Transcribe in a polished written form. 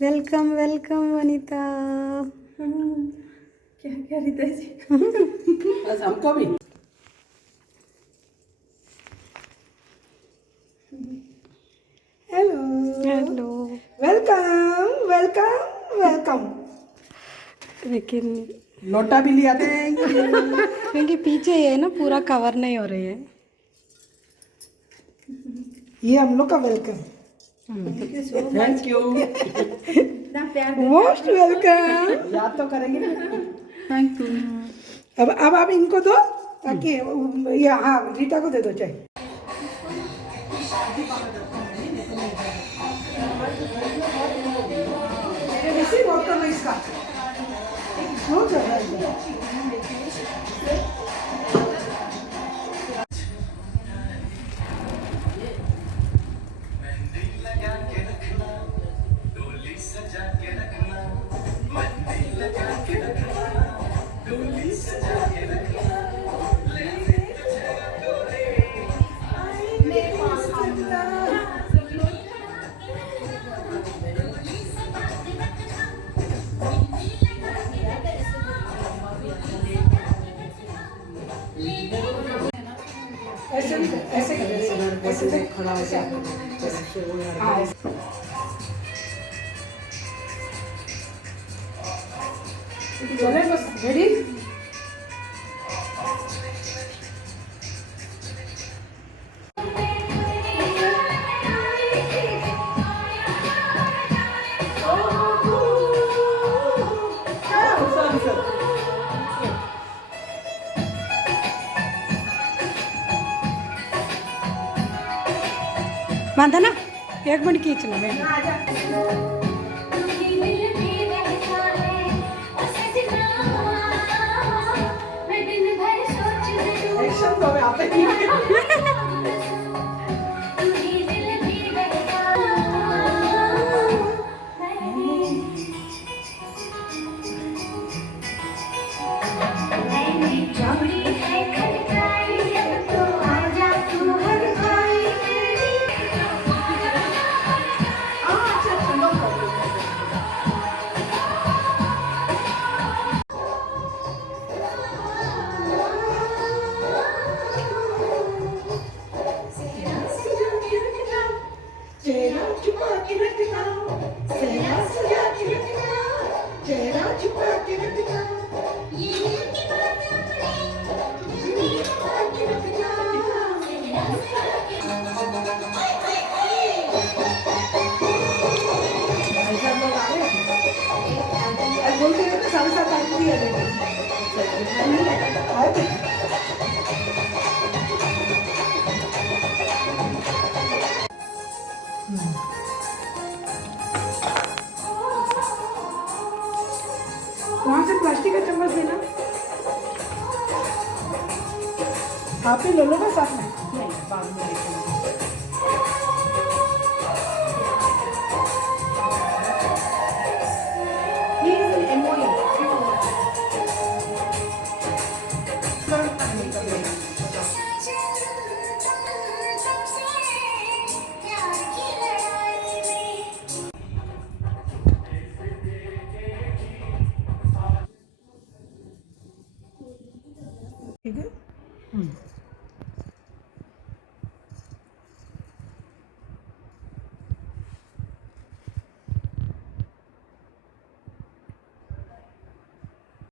Welcome welcome Vanita. क्या क्या रीता जी। बस हमको भी। Hello hello. Welcome welcome welcome. लेकिन लोटा भी लिया था। थैंक यू, क्योंकि पीछे ये है ना पूरा कवर नहीं हो रही है। ये हम लोग का वेलकम। Thank you. इतना प्यार मोस्ट वेलकम। याद तो करेंगे ना। Thank you. अब आप इनको दो ताकि ये हाँ रीता को दे दो चाय। इसी वक्त में इसका स्लो चल रहा है। ऐसे भी ऐसे कर ऐसे से खड़ा हो जाए। हाँ चले बस रेडी। बांधा ना, 1 मिनट खींचना मैं। एक्शन तो आते ही। चेहरा छुपा के रखना, चेहरा सजा के रखना, चेहरा छुपा के रखना, ये दिल की बात अपने दिल में छुपा के रखना, चेहरा सजा के रखना। ऐसा लोग आ रहे हैं बोलते हैं तो सारे साथ आते ही आ जाएंगे। वहाँ से प्लास्टिक का चम्मच देना। आप ही ले लो ना साथ में। नहीं बाद में लेंगे। ठीक है।